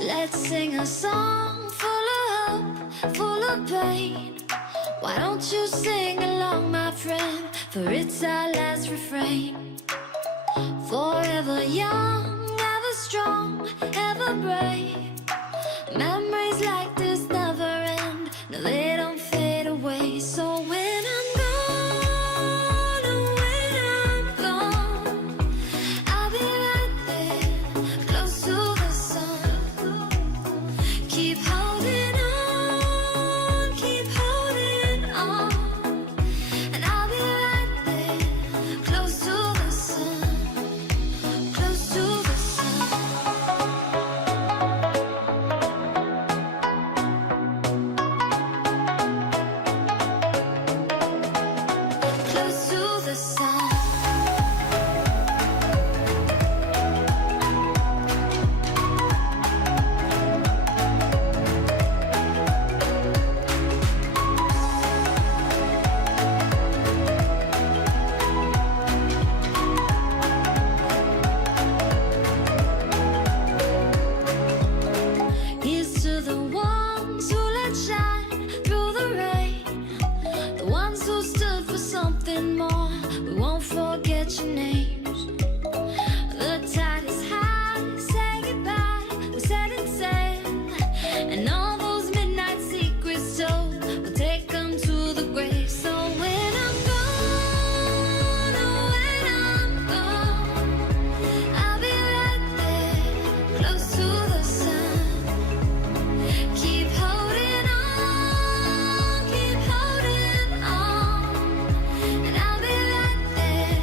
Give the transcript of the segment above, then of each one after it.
Let's sing a song full of hope, full of pain. Why don't you sing along, my friend? For it's our last refrain. Forever young, ever strong, ever brave. Memories like this never end. No, they don't fade away. So when I'm gone, oh, when I'm gone, I'll be right there, close to the sun. Keep holding on, keep holding on. And I'll be right there, close to the sun, close to the sun. Close to the sun. Here's to the ones who let shine through the rain, the ones who stood for something more. We won't forget your names. The tide is high, say goodbye, we're setting sail, and all those midnight secrets told, we'll take them to the grave. So when I'm gone, oh, when I'm gone, I'll be right there, close to the sun. Keep holding on, keep holding on. And I'll be right there,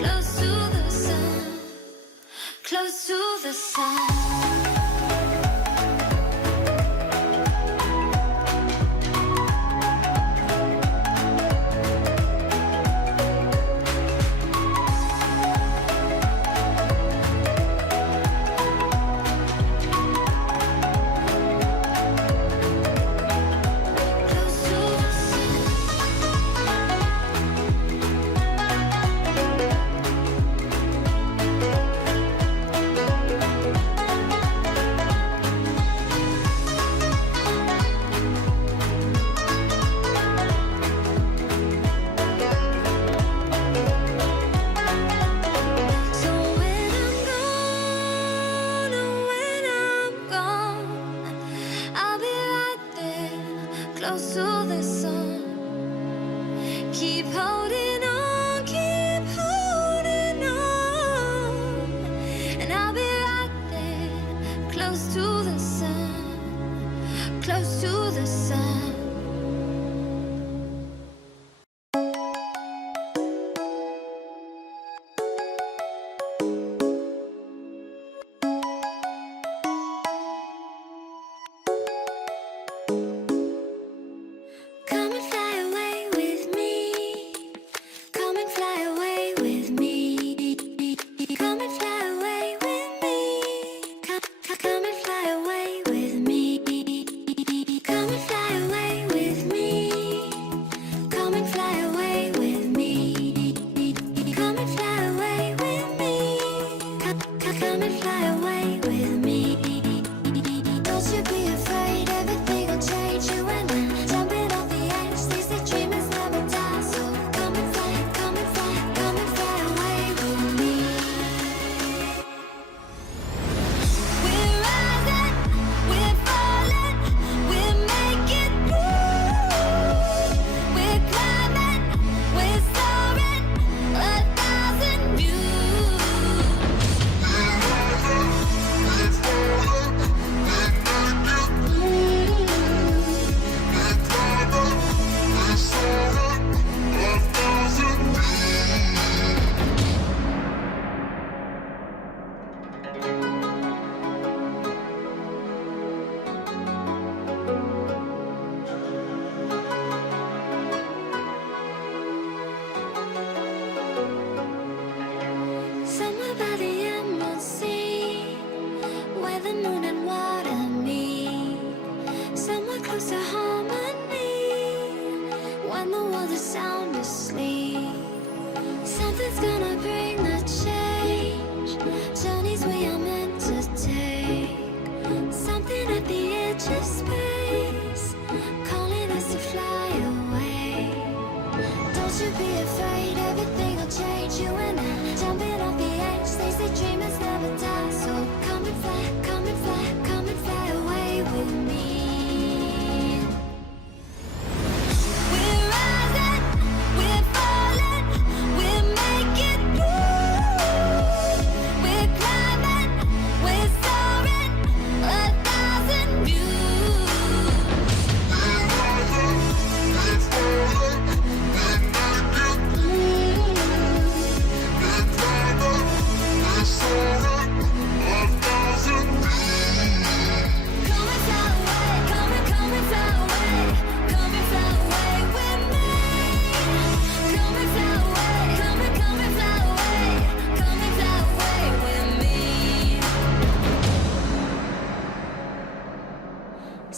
close to the sun, close to the sun. Close to the sun. So when I'm gone, oh, when I'm gone, I'll be right there, close to the sun. Keep holding on, keep holding on. And I'll be right there, close to the sun, close to the sun. Come and fly away with me. Come and fly away with me. Come and fly away with me. Come and fly away with me. Come and fly away.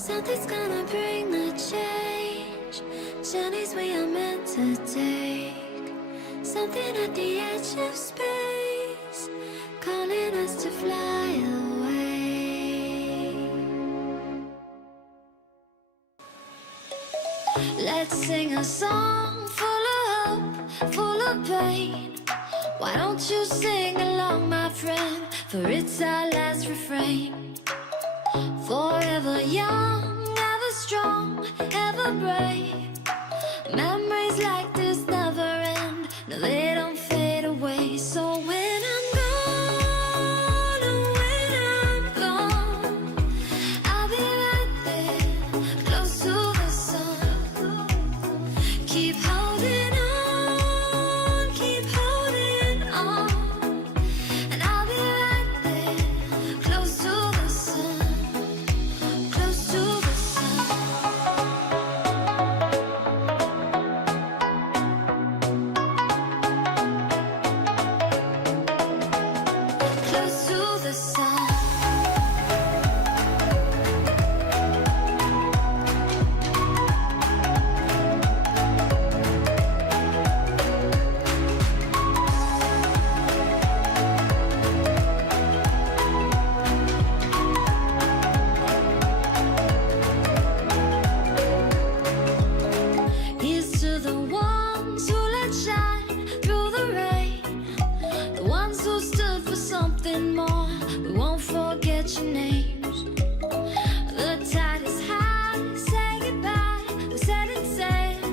Something's gonna bring the change. Journeys we are meant to take. Something at the edge of space, calling us to fly away. Let's sing a song full of hope, full of pain. Why don't you sing along, my friend? For it's our last refrain. Forever young, ever strong, ever brave. Memories like this never end. No, they don't fade away. So when I'm gone, oh, when I'm gone, I'll be right there, close to the sun. Keep holding on, keep holding on, and I'll be right there, close to the sun, close to the sun. Close to the sun. Here's to the ones who let shine through the rain, the ones who stood for something more. We won't forget your names. The tide is high, say goodbye, we're setting sail,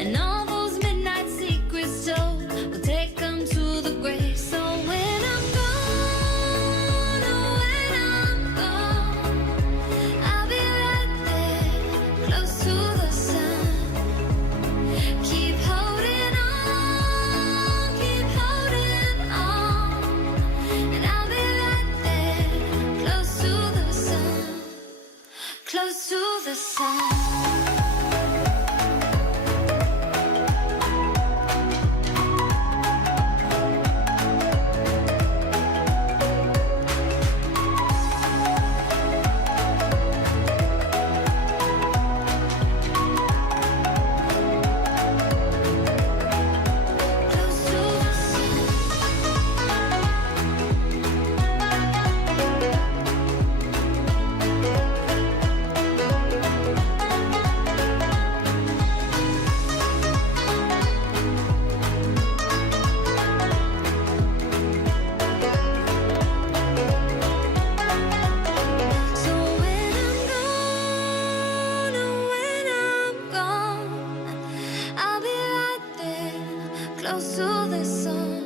and all those midnight secrets told, we'll take them to the grave. So when I'm gone, oh, when I'm gone, I'll be right there, close to the sun. Keep holding on, keep holding on, and I'll be right there, close to the sun, close to the sun. Close to the sun. So when I'm gone, oh, when I'm gone, I'll be right there, close to the sun.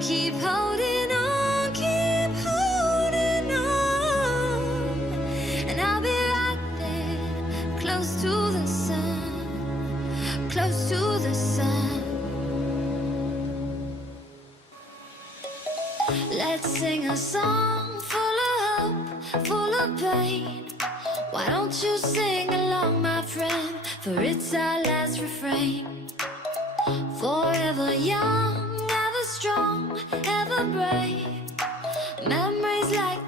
Keep holding on, keep holding on, and I'll be right there, close to the sun, close to the sun. Let's sing a song full of hope, full of pain. Why don't you sing along, my friend? For it's our last refrain. Forever young, ever strong, ever brave. Memories like